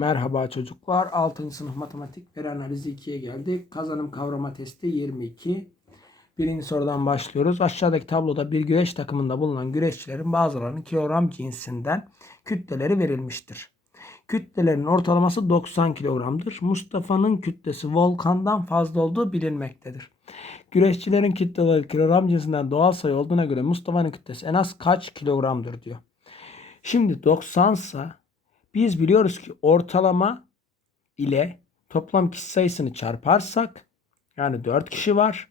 Merhaba çocuklar. 6. sınıf matematik veri analizi 2'ye geldik. Kazanım kavrama testi 22. Birinci sorudan başlıyoruz. Aşağıdaki tabloda bir güreş takımında bulunan güreşçilerin bazılarının kilogram cinsinden kütleleri verilmiştir. Kütlelerin ortalaması 90 kilogramdır. Mustafa'nın kütlesi Volkan'dan fazla olduğu bilinmektedir. Güreşçilerin kütleleri kilogram cinsinden doğal sayı olduğuna göre Mustafa'nın kütlesi en az kaç kilogramdır diyor. Şimdi 90 ise biz biliyoruz ki ortalama ile toplam kişi sayısını çarparsak yani 4 kişi var.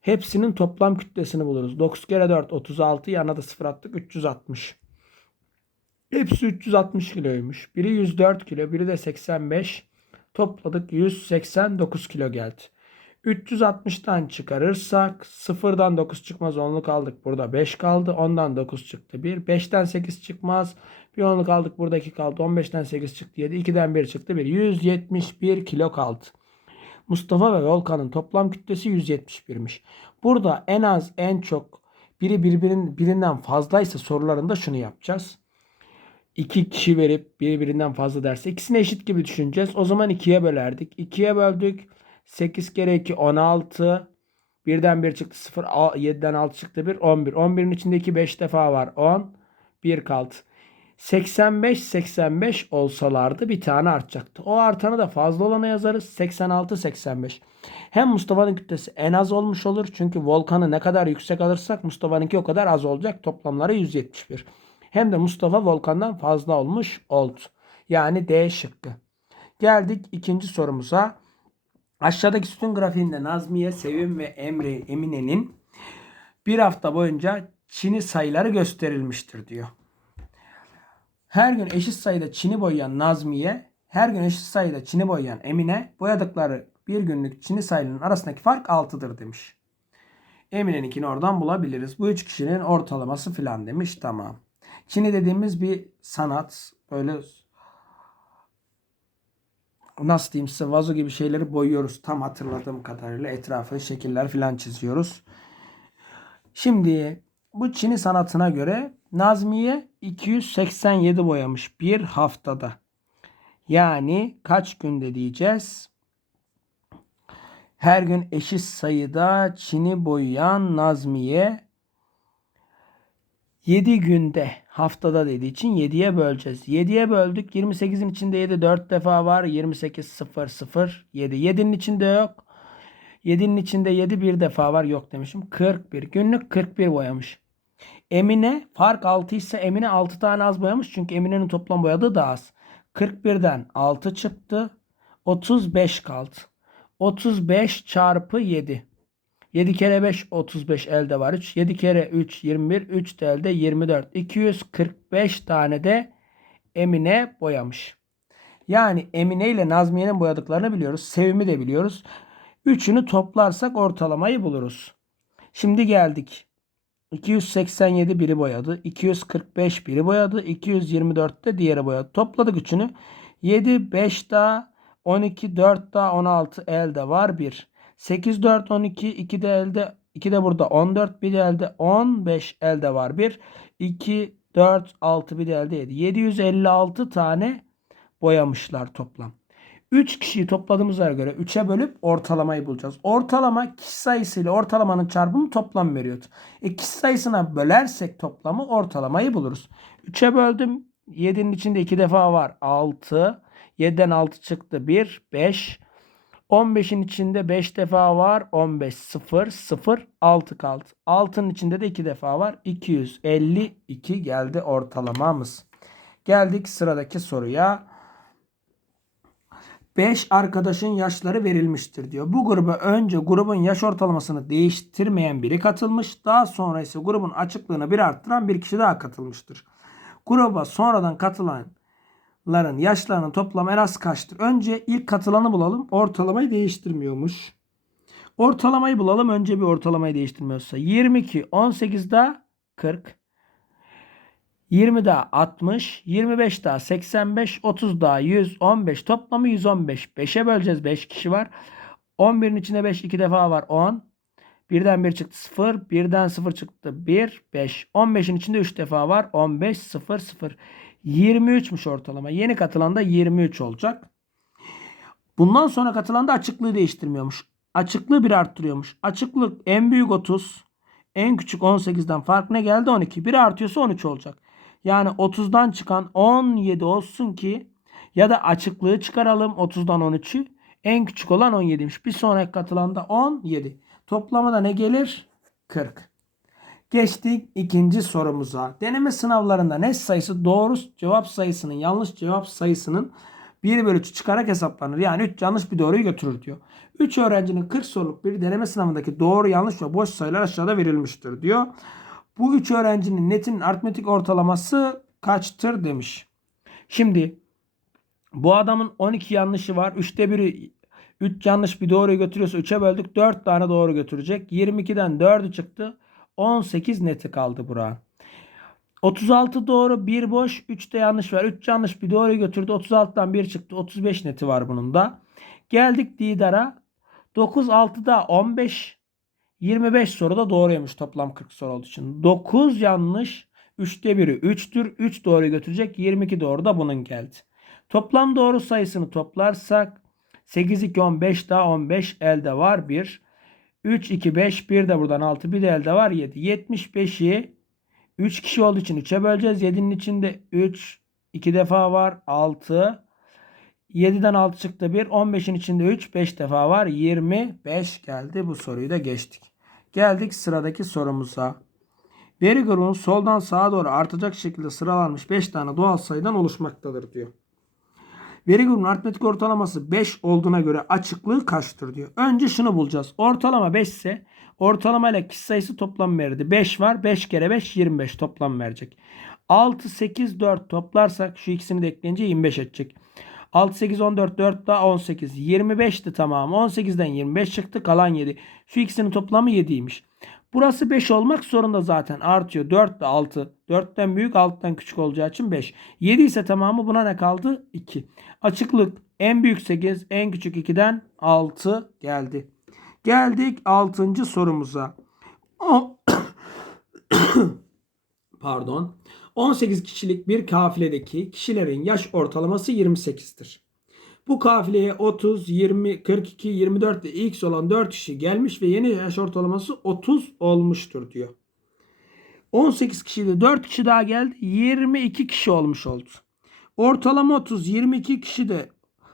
Hepsinin toplam kütlesini buluruz. 9 kere 4 36 yanına da 0 attık 360. Hepsi 360 kiloymuş. Biri 104 kilo, biri de 85. Topladık 189 kilo geldi. 360'tan çıkarırsak 0'dan 9 çıkmaz onluk aldık. Burada 5 kaldı. 10'dan 9 çıktı 1. 5'ten 8 çıkmaz. Bir onluk aldık. Burada 2 kaldı. 15'ten 8 çıktı 7. 2'den 1 çıktı 1. 171 kilo kaldı. Mustafa ve Volkan'ın toplam kütlesi 171'miş. Burada en az en çok biri birbirinin birinden fazlaysa sorularında şunu yapacağız. İki kişi verip biri birinden fazla derse ikisini eşit gibi düşüneceğiz. O zaman ikiye bölerdik. İkiye böldük. 8 kere 2 16. Birden 1 çıktı 0. 7'den 6 çıktı 1. 11. 11'in içinde 2 5 defa var. 10. 1 kaldı. 85 85 olsalardı bir tane artacaktı. O artanı da fazla olana yazarız. 86 85. Hem Mustafa'nın kütlesi en az olmuş olur. Çünkü Volkan'ı ne kadar yüksek alırsak Mustafa'nınki o kadar az olacak. Toplamları 171. Hem de Mustafa Volkan'dan fazla olmuş oldu. Yani D şıkkı. Geldik ikinci sorumuza. Aşağıdaki sütun grafiğinde Nazmiye, Sevim ve Emre Emine'nin bir hafta boyunca Çin'i sayıları gösterilmiştir diyor. Her gün eşit sayıda Çin'i boyayan Nazmiye, her gün eşit sayıda Çin'i boyayan Emine boyadıkları bir günlük Çin'i sayılarının arasındaki fark 6'dır demiş. Emine'ninkini oradan bulabiliriz. Bu üç kişinin ortalaması filan demiş. Tamam. Çin'i dediğimiz bir sanat. Böyle nasıl diyeyim size vazo gibi şeyleri boyuyoruz. Tam hatırladığım kadarıyla etrafı şekiller filan çiziyoruz. Şimdi bu Çin'i sanatına göre Nazmiye 287 boyamış bir haftada. Yani kaç günde diyeceğiz? Her gün eşit sayıda Çin'i boyayan Nazmiye 7 günde haftada dediği için 7'ye böleceğiz. 7'ye böldük. 28'in içinde 7 4 defa var. 28 0 0 7. 7'nin içinde yok. 7'nin içinde 7 bir defa var. Yok demişim. 41. Günlük 41 boyamış. Emine fark 6 ise Emine 6 tane az boyamış. Çünkü Emine'nin toplam boyadığı daha az. 41'den 6 çıktı. 35 kaldı. 35 çarpı 7. 7 kere 5 35 elde var 3. 7 kere 3 21. 3 de elde 24. 245 tane de Emine boyamış. Yani Emine ile Nazmiye'nin boyadıklarını biliyoruz. Sevimi de biliyoruz. Üçünü toplarsak ortalamayı buluruz. Şimdi geldik. 287 biri boyadı. 245 biri boyadı. 224 de diğeri boyadı. Topladık üçünü. 7, 5 daha 12, 4 daha 16 elde var 1. 8, 4, 12, 2 de elde 2 de burada 14, bir de elde 15 elde var 1. 2, 4, 6 bir de elde 7. 756 tane boyamışlar toplam. 3 kişiyi topladığımıza göre 3'e bölüp ortalamayı bulacağız. Ortalama kişi sayısı ile ortalamanın çarpımı toplam veriyordu. E kişi sayısına bölersek toplamı ortalamayı buluruz. 3'e böldüm. 7'nin içinde 2 defa var. 6. 7'den 6 çıktı. 1. 5. 15'in içinde 5 defa var. 15. 0. 0. 6 kaldı. 6'nın içinde de 2 defa var. 252 geldi ortalamamız. Geldik sıradaki soruya. 5 arkadaşın yaşları verilmiştir diyor. Bu gruba önce grubun yaş ortalamasını değiştirmeyen biri katılmış. Daha sonra ise grubun açıklığını bir arttıran bir kişi daha katılmıştır. Gruba sonradan katılanların yaşlarının toplamı en az kaçtır? Önce ilk katılanı bulalım. Ortalamayı değiştirmiyormuş. Ortalamayı bulalım. Önce bir ortalamayı değiştirmiyorsa. 22, 18 daha 40. 20 daha 60, 25 daha 85, 30 daha 115. Toplamı 115. 5'e böleceğiz. 5 kişi var. 11'in içinde 5 2 defa var. 10. Birden 1 çıktı 0. Birden 0 çıktı 1. 5. 15'in içinde 3 defa var. 15 0 0. 23'müş ortalama. Yeni katılan da 23 olacak. Bundan sonra katılan da açıklığı değiştirmiyormuş. Açıklığı bir arttırıyormuş. Açıklık en büyük 30, en küçük 18'den fark ne geldi? 12. Bir artıyorsa 13 olacak. Yani 30'dan çıkan 17 olsun ki ya da açıklığı çıkaralım 30'dan 13'ü. En küçük olan 17'ymiş. Bir sonraki katılan da 17. Toplamı da ne gelir? 40. Geçtik ikinci sorumuza. Deneme sınavlarında net sayısı doğru cevap sayısının yanlış cevap sayısının 1 bölü 3 çıkarak hesaplanır. Yani 3 yanlış bir doğruyu götürür diyor. 3 öğrencinin 40 soruluk bir deneme sınavındaki doğru yanlış ve boş sayılar aşağıda verilmiştir diyor. Bu 3 öğrencinin netin aritmetik ortalaması kaçtır demiş. Şimdi bu adamın 12 yanlışı var. 3'te 1'i 3 yanlış bir doğruyu götürüyorsa 3'e böldük. 4 tane doğru götürecek. 22'den 4'ü çıktı. 18 neti kaldı bura. 36 doğru, 1 boş, 3 de yanlış var. 3 yanlış bir doğruyu götürdü. 36'dan 1 çıktı. 35 neti var bunun da. Geldik Didar'a. 9 6'da 15 25 soruda doğruymuş toplam 40 soru olduğu için. 9 yanlış, 3'te 1'i 3'tür. 3 doğruyu götürecek. 22 doğru da bunun geldi. Toplam doğru sayısını toplarsak 8 2 15 daha 15 elde var 1. 3 2 5 1 de buradan 6 bir de elde var 7. 75'i 3 kişi olduğu için 3'e böleceğiz. 7'nin içinde 3 2 defa var 6. 7'den 6 çıktı 1. 15'in içinde 3 5 defa var 25 geldi. Bu soruyu da geçtik. Geldik sıradaki sorumuza. Veri grubunun soldan sağa doğru artacak şekilde sıralanmış 5 tane doğal sayıdan oluşmaktadır diyor. Veri grubunun aritmetik ortalaması 5 olduğuna göre açıklığı kaçtır diyor. Önce şunu bulacağız. Ortalama 5 ise ortalama ile kişi sayısı toplam verdi. 5 var. 5 kere 5 25 toplam verecek. 6 8 4 toplarsak şu ikisini de ekleyince 25 edecek. 6 8 14 4 daha 18 25'ti tamam. 18'den 25 çıktı kalan 7. Şu ikisinin toplamı 7'ymiş. Burası 5 olmak zorunda zaten artıyor. 4 de 6. 4'ten büyük 6'dan küçük olacağı için 5. 7 ise tamamı buna ne kaldı? 2. Açıklık en büyük 8 en küçük 2'den 6 geldi. Geldik 6. sorumuza. O Pardon. 18 kişilik bir kafiledeki kişilerin yaş ortalaması 28'tir. Bu kafileye 30, 20, 42, 24 ve x olan 4 kişi gelmiş ve yeni yaş ortalaması 30 olmuştur diyor. 18 kişide 4 kişi daha geldi. 22 kişi olmuş oldu. Ortalama 30, 22 kişi de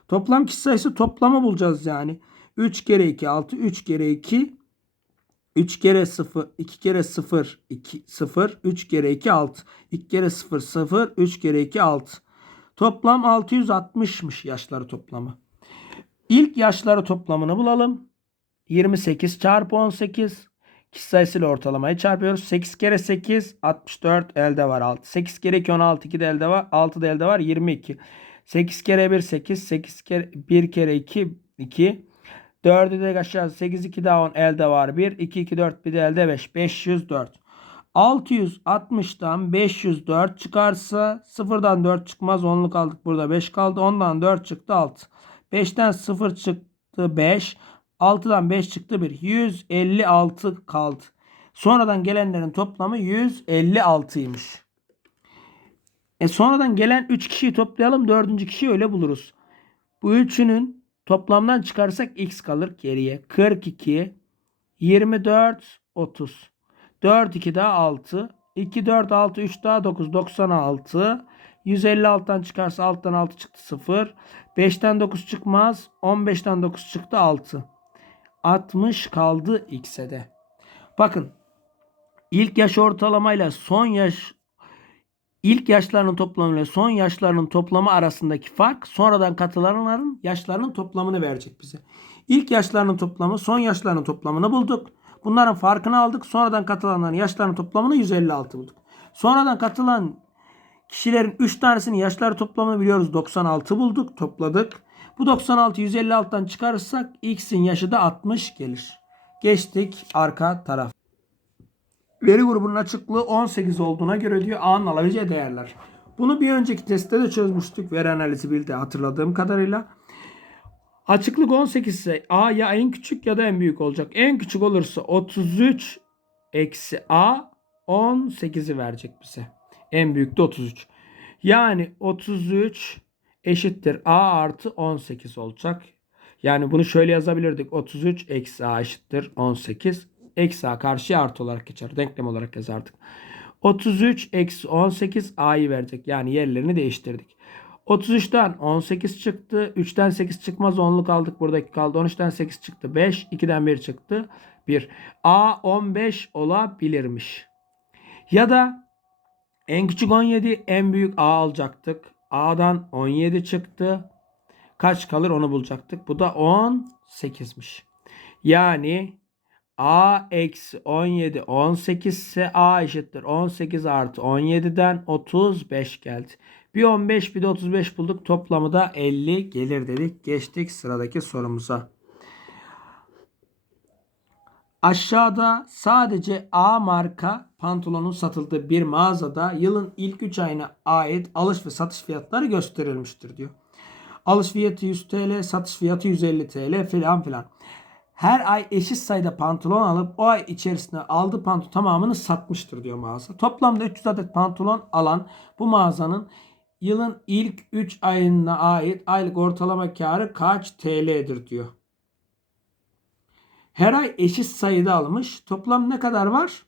toplam kişi sayısı toplamı bulacağız yani. 3 kere 2 6, 3 kere 2 3 kere 0, 2 kere 0, 2 0, 3 kere 2 6, 2 kere 0 0, 3 kere 2 6. Toplam 660'mış yaşları toplamı. İlk yaşları toplamını bulalım. 28 çarpı 18. Kişi sayısıyla ortalamayı çarpıyoruz. 8 kere 8 64 elde var 6. 8 kere 2 16 2 de elde var. 6 da elde var 22. 8 kere 1 8 8 kere 1 kere 2 2 4'ü de aşağı 8 2 daha 10 elde var 1 2 2 4 bir de elde 5 504. 660'dan 504 çıkarsa 0'dan 4 çıkmaz. 10'luk aldık burada 5 kaldı. 10'dan 4 çıktı 6. 5'ten 0 çıktı 5. 6'dan 5 çıktı 1. 156 kaldı. Sonradan gelenlerin toplamı 156'ymış. E sonradan gelen 3 kişiyi toplayalım. 4. kişiyi öyle buluruz. Bu üçünün toplamdan çıkarsak x kalır geriye. 42, 24, 30. 4 2 daha 6. 2 4 6 3 daha 9 96. 156'dan çıkarsa alttan 6 çıktı 0. 5'ten 9 çıkmaz. 15'ten 9 çıktı 6. 60 kaldı x'e de. Bakın ilk yaş ortalamayla son yaş ilk yaşlarının toplamı ile son yaşlarının toplamı arasındaki fark sonradan katılanların yaşlarının toplamını verecek bize. İlk yaşlarının toplamı son yaşlarının toplamını bulduk. Bunların farkını aldık. Sonradan katılanların yaşlarının toplamını 156 bulduk. Sonradan katılan kişilerin 3 tanesinin yaşları toplamını biliyoruz. 96 bulduk. Topladık. Bu 96 156'dan çıkarırsak x'in yaşı da 60 gelir. Geçtik arka taraf. Veri grubunun açıklığı 18 olduğuna göre diyor A'nın alabileceği değerler. Bunu bir önceki testte de çözmüştük. Veri analizi bildi hatırladığım kadarıyla. Açıklık 18 ise A ya en küçük ya da en büyük olacak. En küçük olursa 33 eksi A 18'i verecek bize. En büyük de 33. Yani 33 eşittir A artı 18 olacak. Yani bunu şöyle yazabilirdik. 33 eksi A eşittir 18. Eksi A karşıya artı olarak geçer. Denklem olarak yazardık. 33 eksi 18 A'yı verecek. Yani yerlerini değiştirdik. 33'ten 18 çıktı. 3'ten 8 çıkmaz. 10'luk aldık. Buradaki kaldı. 13'ten 8 çıktı. 5. 2'den 1 çıktı. 1. A 15 olabilirmiş. Ya da en küçük 17 en büyük A alacaktık. A'dan 17 çıktı. Kaç kalır onu bulacaktık. Bu da 18'miş. Yani A eksi 17 18 ise A eşittir 18 artı 17'den 35 geldi. Bir 15 bir de 35 bulduk. Toplamı da 50 gelir dedik. Geçtik sıradaki sorumuza. Aşağıda sadece A marka pantolonun satıldığı bir mağazada yılın ilk 3 ayına ait alış ve satış fiyatları gösterilmiştir diyor. Alış fiyatı 100 TL, satış fiyatı 150 TL filan filan. Her ay eşit sayıda pantolon alıp o ay içerisinde aldığı pantolon tamamını satmıştır diyor mağaza. Toplamda 300 adet pantolon alan bu mağazanın yılın ilk 3 ayına ait aylık ortalama karı kaç TL'dir diyor. Her ay eşit sayıda almış. Toplam ne kadar var?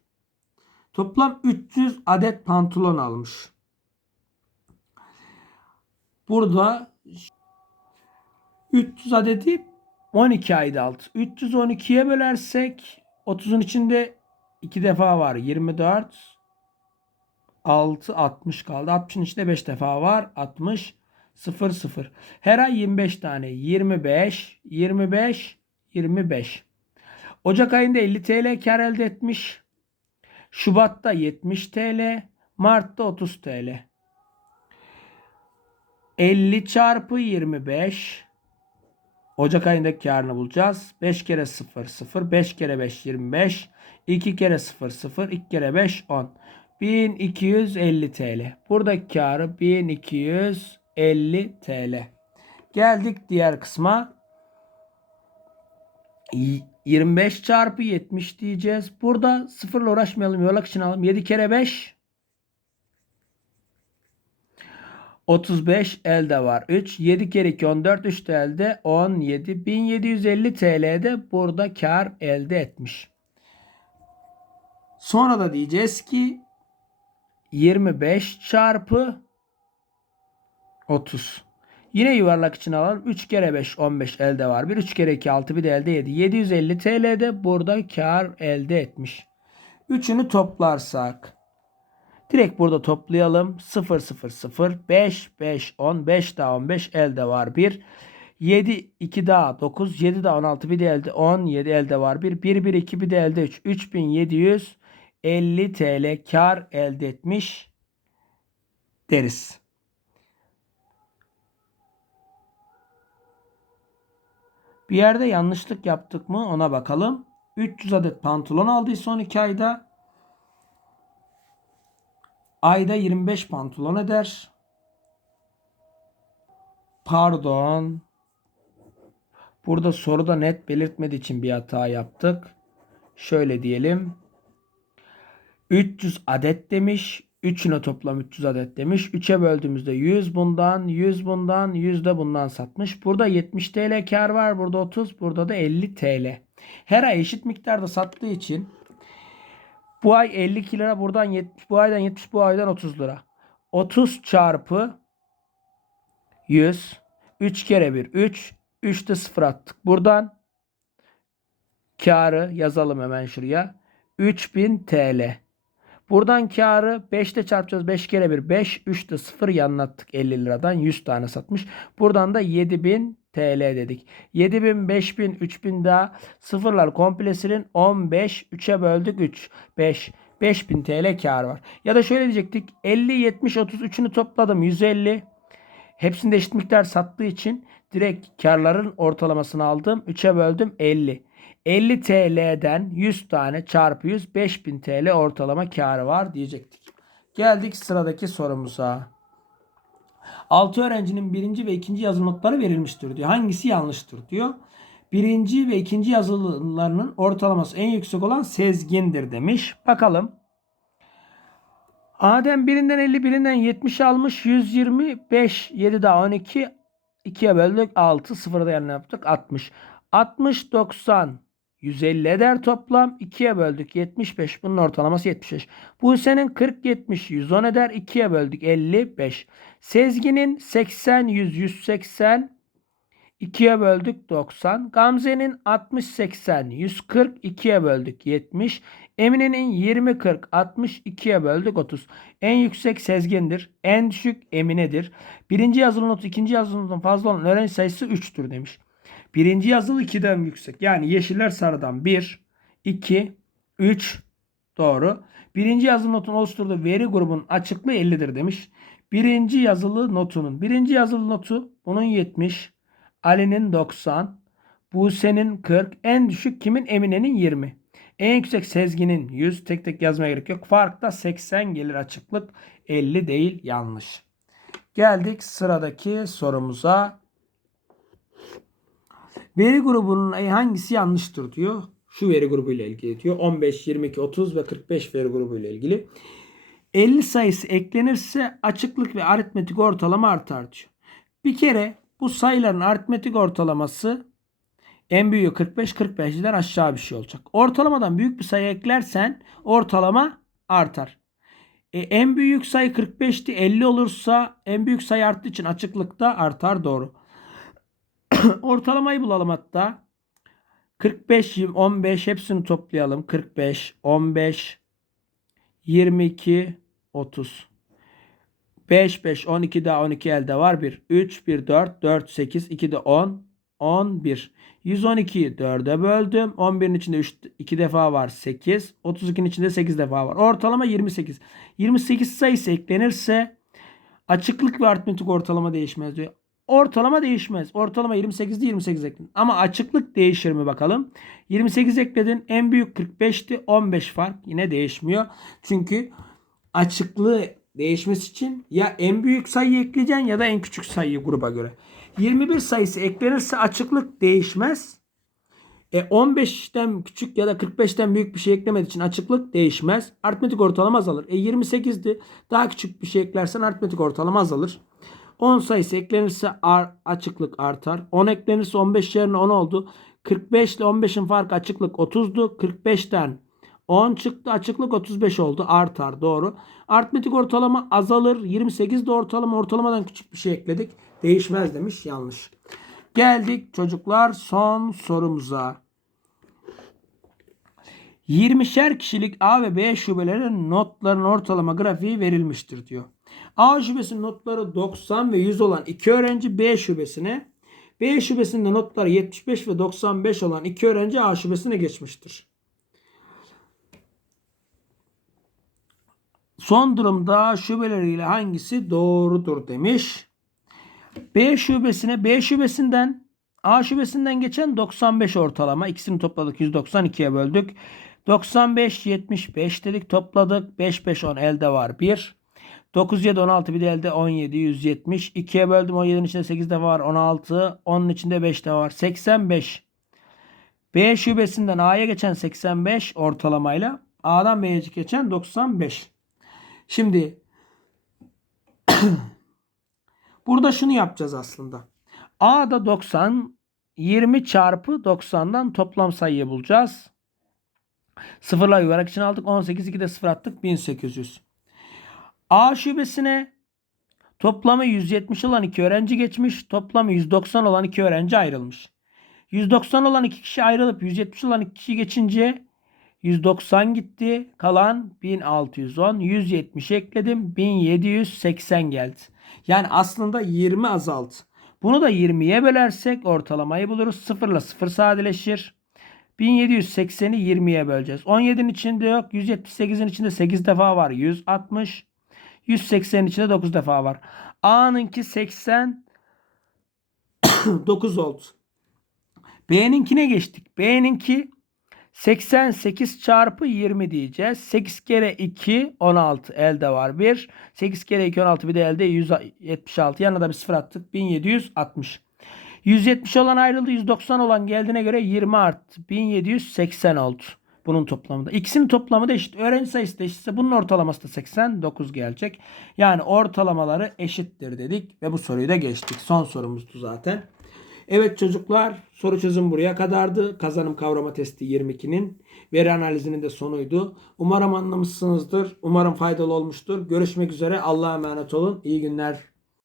Toplam 300 adet pantolon almış. Burada 300 adeti 12 ayda aldı. 312'ye bölersek 30'un içinde 2 defa var. 24 6 60 kaldı. 60'ın içinde 5 defa var. 60 0 0. Her ay 25 tane. 25 25 25. Ocak ayında 50 TL kar elde etmiş. Şubat'ta 70 TL. Mart'ta 30 TL. 50 çarpı 25. Ocak ayındaki karını bulacağız. 5 kere 0 0. 5 kere 5 25. 2 kere 0 0. 2 kere 5 10. 1250 TL. Buradaki karı 1250 TL. Geldik diğer kısma. 25 çarpı 70 diyeceğiz. Burada sıfırla uğraşmayalım. Yolak için alalım. 7 kere 5 35 elde var. 3. 7 kere 2 14. 3 de elde 17. 1750 TL'de burada kar elde etmiş. Sonra da diyeceğiz ki 25 çarpı 30. Yine yuvarlak için alalım. 3 kere 5 15 elde var. 1 3 kere 2 6 bir de elde 7. 750 TL'de burada kar elde etmiş. Üçünü toplarsak direkt burada toplayalım. 0 0 0 5 5 10 5 daha 15 elde var 1. 7 2 daha 9 7 daha 16 bir de elde 10 7 elde var 1. 1 1 2 bir de elde 3 3750 TL kar elde etmiş deriz. Bir yerde yanlışlık yaptık mı ona bakalım. 300 adet pantolon aldı son 2 ayda. Ayda 25 pantolon eder. Pardon. Burada soruda net belirtmediği için bir hata yaptık. Şöyle diyelim. 300 adet demiş. 3'üne toplam 300 adet demiş. 3'e böldüğümüzde 100 bundan, 100 bundan, 100 de bundan satmış. Burada 70 TL kar var. Burada 30, burada da 50 TL. Her ay eşit miktarda sattığı için bu ay 52 lira buradan 70, bu aydan 70, bu aydan 30 lira. 30 çarpı 100. 3 kere 1 3. 3 de 0 attık. Buradan karı yazalım hemen şuraya. 3000 TL. Buradan karı 5 ile çarpacağız. 5 kere 1 5. 3 de 0 yanlattık 50 liradan 100 tane satmış. Buradan da 7000 TL dedik. 7000, 5000, 3000 daha sıfırlar komplesinin 15. 3'e böldük 3. 5. 5000 TL kar var. Ya da şöyle diyecektik. 50, 70, 30 üçünü topladım. 150. Hepsinde eşit miktar sattığı için direkt karların ortalamasını aldım. 3'e böldüm 50. 50 TL'den 100 tane çarpı 100 5000 TL ortalama karı var diyecektik. Geldik sıradaki sorumuza. 6 öğrencinin birinci ve ikinci yazılı verilmiştir diyor. Hangisi yanlıştır diyor. Birinci ve ikinci yazılılarının ortalaması en yüksek olan sezgindir demiş. Bakalım. Adem birinden 50 birinden 70 almış. 125 7 daha 12 2'ye böldük 6 sıfırda yanına yaptık 60. 60 90 150 eder toplam 2'ye böldük 75 bunun ortalaması 75. Buse'nin 40 70 110 eder 2'ye böldük 55. Sezgin'in 80 100 180 2'ye böldük 90. Gamze'nin 60 80 140 2'ye böldük 70. Emine'nin 20 40 60 2'ye böldük 30. En yüksek Sezgin'dir. En düşük Emine'dir. Birinci yazılı notu ikinci yazılı notun fazla olan öğrenci sayısı 3'tür demiş. Birinci yazılı 2'den yüksek. Yani yeşiller sarıdan 1, 2, 3 doğru. Birinci yazılı notun oluşturduğu veri grubunun açıklığı 50'dir demiş. Birinci yazılı notunun. Birinci yazılı notu bunun 70. Ali'nin 90. Buse'nin 40. En düşük kimin? Emine'nin 20. En yüksek Sezgin'in 100. Tek tek yazmaya gerek yok. Farkta 80 gelir açıklık. 50 değil yanlış. Geldik sıradaki sorumuza. Veri grubunun hangisi yanlıştır diyor. Şu veri grubu ile ilgili diyor. 15, 22, 30 ve 45 veri grubu ile ilgili. 50 sayısı eklenirse açıklık ve aritmetik ortalama artar diyor. Bir kere bu sayıların aritmetik ortalaması en büyüğü 45 45'den aşağı bir şey olacak. Ortalamadan büyük bir sayı eklersen ortalama artar. E, en büyük sayı 45'ti 50 olursa en büyük sayı arttığı için açıklık da artar doğru. Ortalamayı bulalım hatta. 45, 15 hepsini toplayalım. 45, 15, 22, 30. 5, 5, 12 daha 12 elde var. 1, 3, 1, 4, 4, 8, 2 de 10, 11. 112'yi 4'e böldüm. 11'in içinde 3, 2 defa var 8. 32'nin içinde 8 defa var. Ortalama 28. 28 sayısı eklenirse açıklık ve aritmetik ortalama değişmez diyor. Ortalama değişmez. Ortalama 28'di 28 ekledin. Ama açıklık değişir mi bakalım. 28 ekledin. En büyük 45'ti. 15 fark. Yine değişmiyor. Çünkü açıklığı değişmesi için ya en büyük sayıyı ekleyeceksin ya da en küçük sayıyı gruba göre. 21 sayısı eklenirse açıklık değişmez. E 15'ten küçük ya da 45'ten büyük bir şey eklemediği için açıklık değişmez. Aritmetik ortalama azalır. E 28'di. Daha küçük bir şey eklersen aritmetik ortalama azalır. 10 sayısı eklenirse açıklık artar. 10 eklenirse 15 yerine 10 oldu. 45 ile 15'in farkı açıklık 30'du. 45'ten 10 çıktı açıklık 35 oldu. Artar doğru. Aritmetik ortalama azalır. 28 de ortalama ortalamadan küçük bir şey ekledik. Değişmez demiş yanlış. Geldik çocuklar son sorumuza. 20'şer kişilik A ve B şubelerinin notların ortalama grafiği verilmiştir diyor. A şubesinin notları 90 ve 100 olan iki öğrenci B şubesine, B şubesinde notları 75 ve 95 olan iki öğrenci A şubesine geçmiştir. Son durumda şubeleriyle hangisi doğrudur demiş. B şubesine B şubesinden A şubesinden geçen 95 ortalama. İkisini topladık 192'ye böldük. 95 75 dedik topladık. 5 5 10 elde var 1. 9 7 16 bir de elde 17 170. 2'ye böldüm 17'nin içinde 8 de var 16. 10'un içinde 5 de var 85. B şubesinden A'ya geçen 85 ortalamayla A'dan B'ye geçen 95. Şimdi burada şunu yapacağız aslında. A'da 90 20 çarpı 90'dan toplam sayıyı bulacağız. Sıfırla yuvarlak için aldık. 18 2 de sıfır attık. 1800. A şubesine toplamı 170 olan iki öğrenci geçmiş. Toplamı 190 olan iki öğrenci ayrılmış. 190 olan iki kişi ayrılıp 170 olan iki kişi geçince 190 gitti. Kalan 1610. 170 ekledim. 1780 geldi. Yani aslında 20 azalt. Bunu da 20'ye bölersek ortalamayı buluruz. 0 ile 0 sadeleşir. 1780'i 20'ye böleceğiz. 17'nin içinde yok. 178'in içinde 8 defa var. 160. 180'in içinde 9 defa var. A'nınki 80 9 oldu. B'ninkine geçtik. B'ninki 88 çarpı 20 diyeceğiz. 8 kere 2 16 elde var 1. 8 kere 2 16 bir de elde 176. Yanına da bir sıfır attık. 1760. 170 olan ayrıldı. 190 olan geldiğine göre 20 arttı. 1780 oldu. Bunun toplamı da. İkisinin toplamı da eşit. Öğrenci sayısı da eşitse bunun ortalaması da 89 gelecek. Yani ortalamaları eşittir dedik ve bu soruyu da geçtik. Son sorumuzdu zaten. Evet çocuklar soru çözüm buraya kadardı. Kazanım kavrama testi 22'nin veri analizinin de sonuydu. Umarım anlamışsınızdır. Umarım faydalı olmuştur. Görüşmek üzere. Allah'a emanet olun. İyi günler.